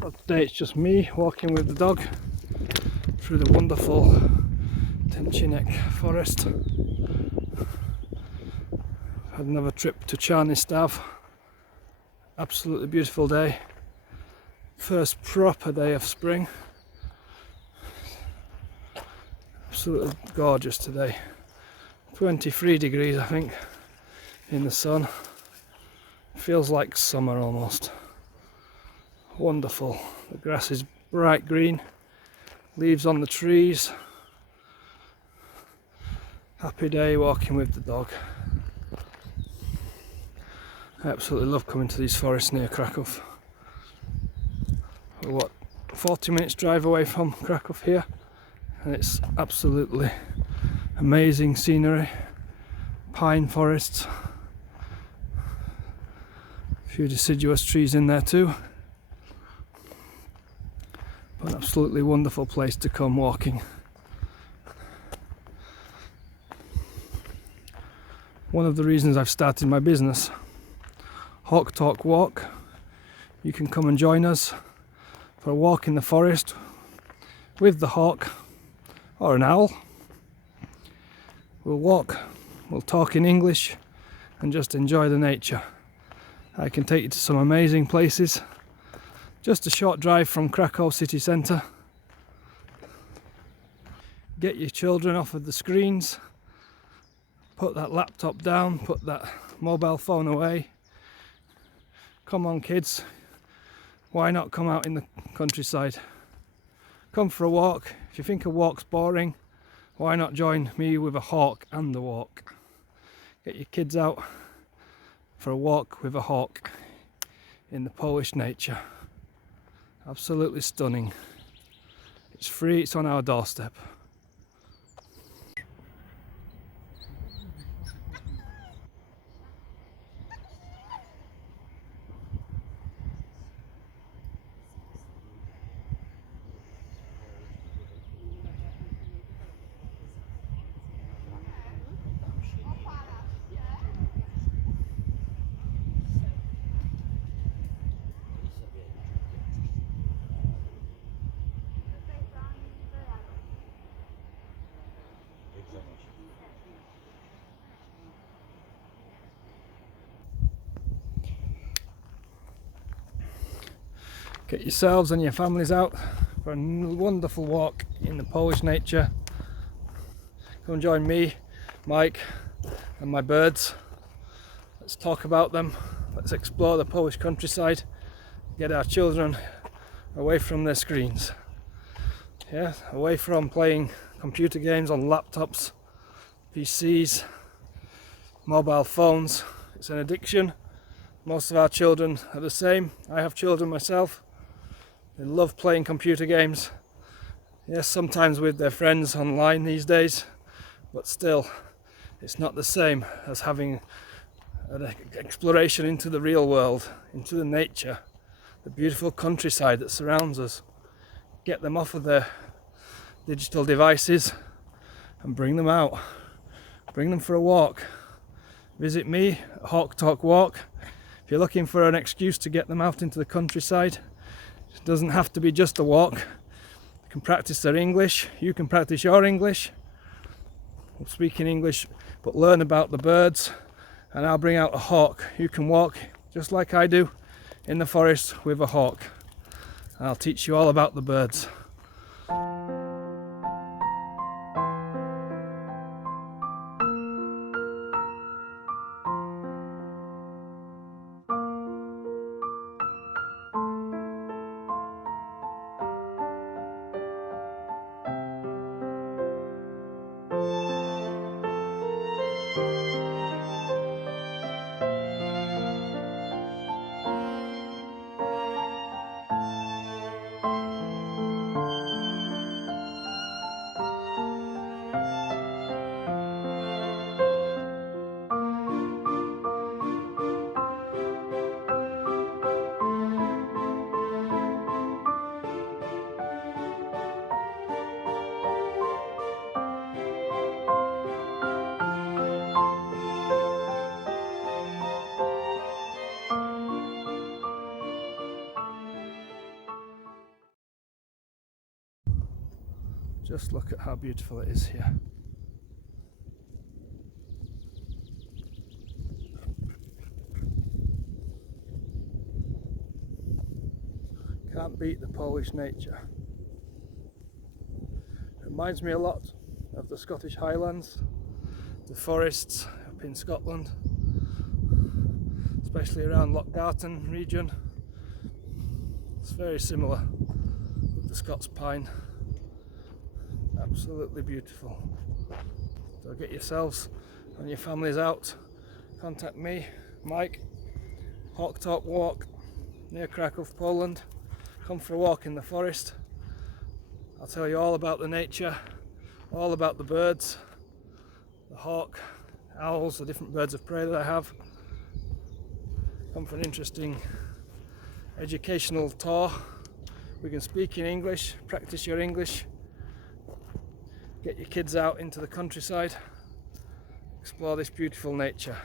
So today it's just me walking with the dog through the wonderful Tenczynek forest. Had another trip to Czarny Staw. Absolutely beautiful day. First proper day of spring. Absolutely gorgeous today. 23 degrees I think in the sun. Feels like summer almost. Wonderful. The grass is bright green, leaves on the trees. Happy day walking with the dog. I absolutely love coming to these forests near Krakow. We're, what, 40 minutes drive away from Krakow here, and it's absolutely amazing scenery. Pine forests, a few deciduous trees in there too. But an absolutely wonderful place to come walking. One of the reasons I've started my business, Hawk Talk Walk. You can come and join us for a walk in the forest with the hawk or an owl. We'll walk, we'll talk in English and just enjoy the nature. I can take you to some amazing places. Just a short drive from Krakow city centre. Get your children off of the screens. Put that laptop down, put that mobile phone away. Come on kids, why not come out in the countryside? Come for a walk. If you think a walk's boring, why not join me with a hawk and the walk? Get your kids out for a walk with a hawk in the Polish nature. Absolutely stunning. It's free, it's on our doorstep. Get yourselves and your families out for a wonderful walk in the Polish nature. Come join me, Mike, and my birds. Let's talk about them. Let's explore the Polish countryside. Get our children away from their screens. Yeah, away from playing computer games on laptops, PCs, mobile phones. It's an addiction. Most of our children are the same. I have children myself. They love playing computer games. Yes, sometimes with their friends online these days, but still, it's not the same as having an exploration into the real world, into the nature, the beautiful countryside that surrounds us. Get them off of their digital devices and bring them out. Bring them for a walk. Visit me at Hawk Talk Walk. If you're looking for an excuse to get them out into the countryside, it doesn't have to be just a walk. They can practice their English. You can practice your English. We'll speak in English, but learn about the birds. And I'll bring out a hawk. You can walk just like I do in the forest with a hawk. And I'll teach you all about the birds. Just look at how beautiful it is here. Can't beat the Polish nature. Reminds me a lot of the Scottish Highlands, the forests up in Scotland, especially around Lochgarten region. It's very similar with the Scots pine. Absolutely beautiful. So get yourselves and your families out. Contact me, Mike, Hawk Talk Walk near Krakow, Poland. Come for a walk in the forest. I'll tell you all about the nature, all about the birds, the hawk, owls, the different birds of prey that I have. Come for an interesting educational tour. We can speak in English, practice your English, get your kids out into the countryside, explore this beautiful nature.